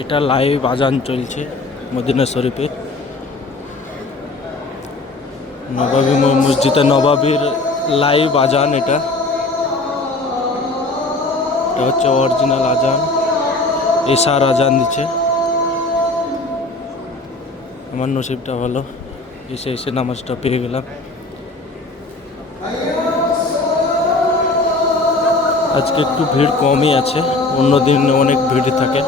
এটা লাইভ আজান চলছে মদিনা শরীফে, নবাবী মসজিদে নবাবীর লাইভ আজান। এটা হচ্ছে অরিজিনাল আজান, এশার আজান দিচ্ছে। আমার নসিবটা ভালো, এসে নামাজটা পেয়ে গেলাম। আজকে একটু ভিড় কমই আছে, অন্য দিন অনেক ভিড় থাকে।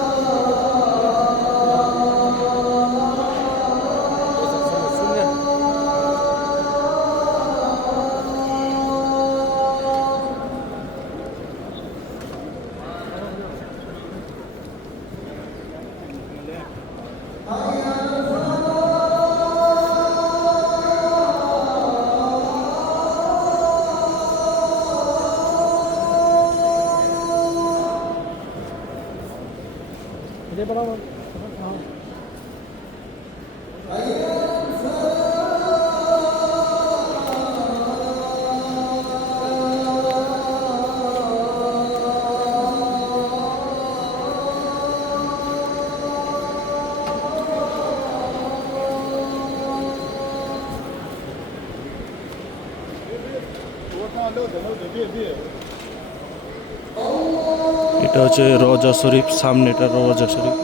এটা হচ্ছে রওজা শরীফ, সামনেটা রওজা শরীফ।